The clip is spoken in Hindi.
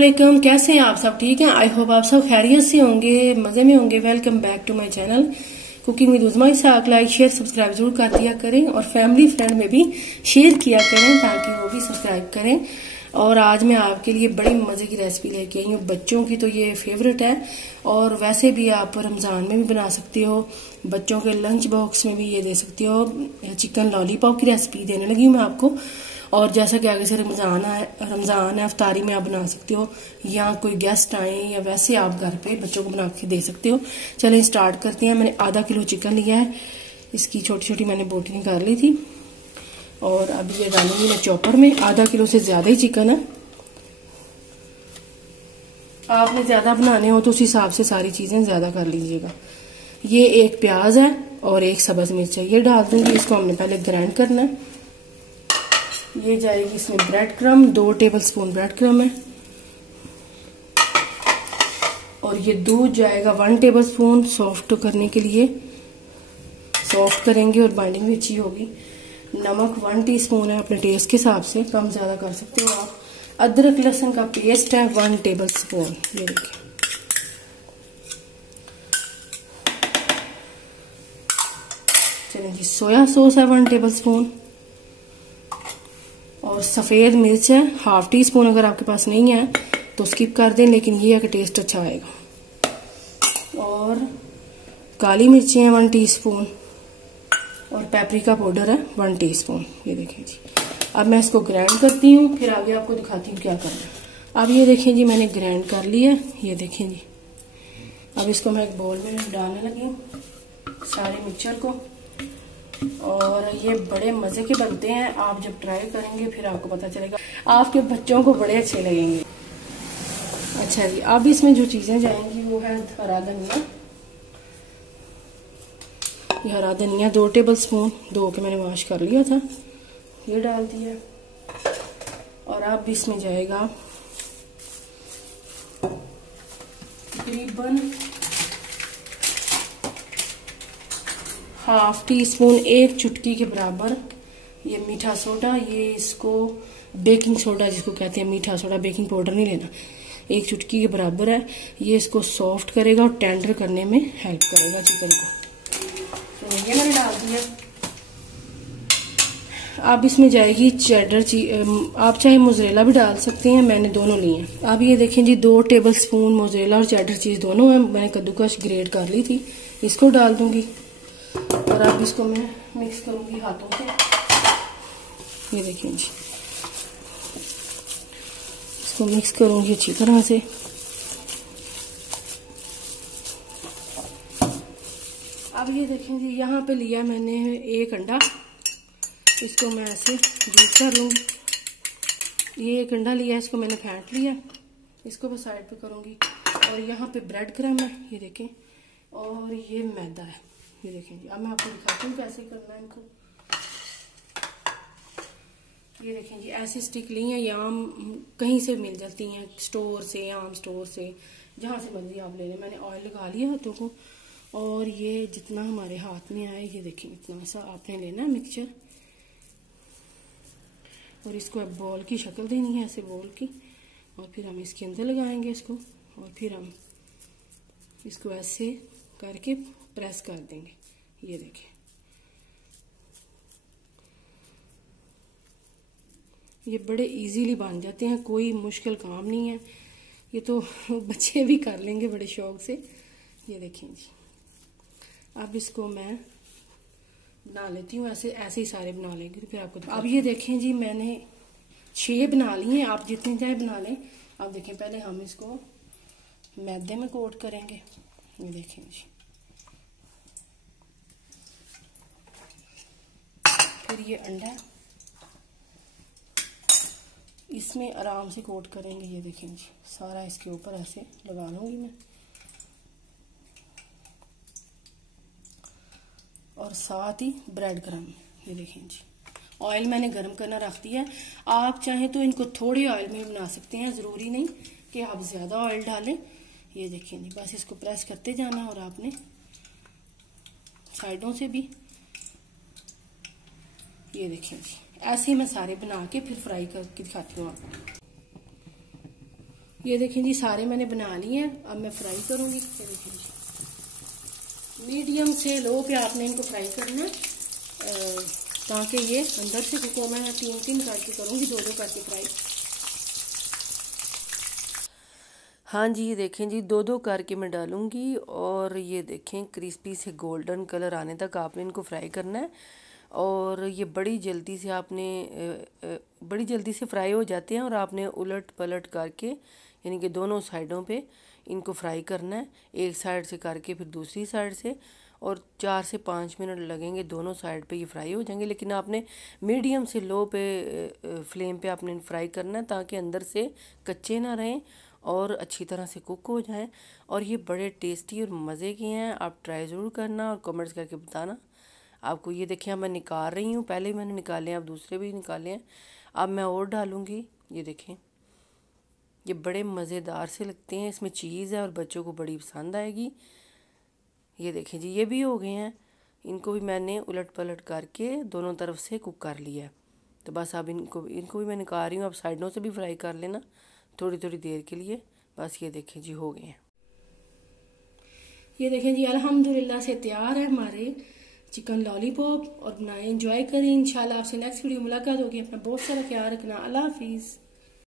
वालेकुम, कैसे हैं आप सब? ठीक हैं? आई होप आप सब खैरियत से होंगे, मजे में होंगे। Welcome back to my channel cooking with Uzma Isaq. Like share subscribe जरूर कर दिया करें और फैमिली फ्रेंड में भी शेयर किया करें ताकि वो भी सब्सक्राइब करें। और आज मैं आपके लिए बड़ी मजे की रेसिपी लेके आई हूँ। बच्चों की तो ये फेवरेट है और वैसे भी आप रमजान में भी बना सकते हो, बच्चों के लंच बॉक्स में भी ये दे सकते हो। चिकन लॉलीपॉप की रेसिपी देने लगी हूँ मैं आपको। और जैसा कि आगे से रमजान है, इफ्तारी में आप बना सकते हो, या कोई गेस्ट आए या वैसे आप घर पे बच्चों को बना के दे सकते हो। चलें स्टार्ट करते हैं। मैंने आधा किलो चिकन लिया है, इसकी छोटी छोटी मैंने बोटी निकाल ली थी और अब ये डालूंगी मैं चॉपर में। आधा किलो से ज्यादा ही चिकन है, आपने ज्यादा बनाने हो तो उस हिसाब से सारी चीजें ज्यादा कर लीजिएगा। ये एक प्याज है और एक सब्ज मिर्च है, ये डाल दूंगी। इसको हमने पहले ग्राइंड करना है। ये जाएगी इसमें bread crumb, 2 tablespoon bread crumb है। और ये दूध जाएगा 1 टेबलस्पून सॉफ्ट करने के लिए, सॉफ्ट करेंगे और बाइंडिंग भी अच्छी होगी। नमक 1 टीस्पून है, अपने टेस्ट के हिसाब से कम ज्यादा कर सकते हो आप। अदरक लहसुन का पेस्ट है 1 टेबलस्पून, ये देखिए। चलिए जी, सोया सॉस है 1 टेबलस्पून और सफेद मिर्च है 1/2 टीस्पून। अगर आपके पास नहीं है तो स्किप कर दें, लेकिन ये है कि टेस्ट अच्छा आएगा। और काली मिर्ची है 1 टीस्पून और पेपरिका पाउडर है 1 टीस्पून, ये देखें जी। अब मैं इसको ग्राइंड करती हूँ, फिर आगे आपको दिखाती हूँ क्या करना है। अब ये देखें जी, मैंने ग्राइंड कर लिया, ये देखें जी। अब इसको मैं एक बोल में डालने लगी हूँ सारे मिक्सचर को। और ये बड़े मजे के बनते हैं, आप जब ट्राई करेंगे फिर आपको पता चलेगा, आपके बच्चों को बड़े अच्छे लगेंगे। अच्छा जी, अब इसमें जो चीजें जाएंगी वो है हरा धनिया। ये हरा धनिया 2 टेबलस्पून, 2 के मैंने वॉश कर लिया था, ये डाल दिया। और अब इसमें जाएगा तकरीबन 1/2 टीस्पून, 1 चुटकी के बराबर ये मीठा सोडा। ये इसको बेकिंग सोडा जिसको कहते हैं, मीठा सोडा, बेकिंग पाउडर नहीं लेना। 1 चुटकी के बराबर है। ये इसको सॉफ्ट करेगा और टेंडर करने में हेल्प करेगा चिकन को। तो ये मैंने डाल दिया। अब इसमें जाएगी चेडर चीज, आप चाहे मोज़रेला भी डाल सकते हैं, मैंने दोनों लिए हैं। अब ये देखें जी, 2 टेबलस्पून मोज़रेला और चेडर चीज दोनों है, मैंने कद्दूकस ग्रेट कर ली थी, इसको डाल दूंगी। और अब इसको मैं मिक्स करूंगी हाथों से, ये देखिए जी। इसको मिक्स करूंगी अच्छी तरह से। अब ये देखें जी, यहाँ पे लिया मैंने 1 अंडा, इसको मैं ऐसे बीट कर लूंगी। ये 1 अंडा लिया, इसको मैंने फेंट लिया, इसको मैं साइड पे करूंगी। और यहाँ पे ब्रेड क्रम है, ये देखें, और ये मैदा है, ये देखें जी। अब मैं आपको दिखाती हूँ कैसे करना है इनको। ये देखें जी, ऐसी स्टिक ली है, आम कहीं से मिल जाती हैं, स्टोर से, आम स्टोर से, जहां से मर्जी आप ले लें। मैंने ऑयल लगा लिया हाथों को और ये जितना हमारे हाथ में आए, ये देखें इतना सा आपने लेना है मिक्सचर। और इसको अब बॉल की शक्ल देनी है, ऐसे बॉल की। और फिर हम इसके अंदर लगाएंगे इसको और फिर हम इसको ऐसे करके प्रेस कर देंगे, ये देखें। ये बड़े इजीली बन जाते हैं, कोई मुश्किल काम नहीं है, ये तो बच्चे भी कर लेंगे बड़े शौक से। ये देखें जी, अब इसको मैं बना लेती हूँ, ऐसे ऐसे ही सारे बना लेंगे फिर आपको। अब ये देखें जी, मैंने 6 बना लिए हैं, आप जितने चाहे बना लें। अब देखें, पहले हम इसको मैदे में कोट करेंगे, ये देखें जी। फिर ये अंडा, इसमें आराम से कोट करेंगे, ये देखें जी। सारा इसके ऊपर ऐसे लगा लूंगी मैं। और साथ ही ब्रेड क्रम, ये देखें जी। ऑयल मैंने गर्म करना रख दिया है, आप चाहें तो इनको थोड़े ऑयल में बना सकते हैं, जरूरी नहीं कि आप ज्यादा ऑयल डालें। ये देखें जी, बस इसको प्रेस करते जाना और आपने साइडों से भी, ये देखें जी। ऐसे ही मैं सारे बना के फिर फ्राई करके दिखाती हूँ आपको। ये देखें जी सारे मैंने बना लिए हैं, अब मैं फ्राई करूंगी। ये देखें जी मीडियम से लो पे आपने इनको फ्राई करना है ताकि ये अंदर से कुक हो। मैं 3-3 करके करूंगी, 2-2 करके फ्राई। हाँ जी ये देखें जी 2-2 करके मैं डालूंगी और ये देखें क्रिस्पी से गोल्डन कलर आने तक आपने इनको फ्राई करना है। और ये बड़ी जल्दी से फ्राई हो जाते हैं और आपने उलट पलट करके यानी कि दोनों साइडों पे इनको फ्राई करना है, एक साइड से करके फिर दूसरी साइड से, और 4 से 5 मिनट लगेंगे, दोनों साइड पे ये फ्राई हो जाएंगे। लेकिन आपने मीडियम से लो पे फ्लेम पे आपने फ्राई करना है ताकि अंदर से कच्चे ना रहें और अच्छी तरह से कुक हो जाएं। और ये बड़े टेस्टी और मज़े के हैं, आप ट्राई ज़रूर करना और कमेंट्स करके बताना आपको। ये देखिए मैं निकाल रही हूँ, पहले मैंने निकाले हैं, अब दूसरे भी निकाले हैं, अब मैं और डालूँगी। ये देखें ये बड़े मज़ेदार से लगते हैं, इसमें चीज़ है और बच्चों को बड़ी पसंद आएगी। ये देखें जी ये भी हो गए हैं, इनको भी मैंने उलट पलट करके दोनों तरफ से कुक कर लिया है। तो बस अब इनको भी मैं निकाल रही हूँ, अब साइडों से भी फ्राई कर लेना थोड़ी थोड़ी देर के लिए। बस ये देखें जी हो गए हैं। ये देखें जी अल्हम्दुलिल्लाह से तैयार है हमारे चिकन लॉलीपॉप। और बनाएं, एंजॉय करें। इंशाल्लाह आपसे नेक्स्ट वीडियो मुलाकात होगी। अपना बहुत सारा ख्याल रखना। अल्लाह हाफिज़।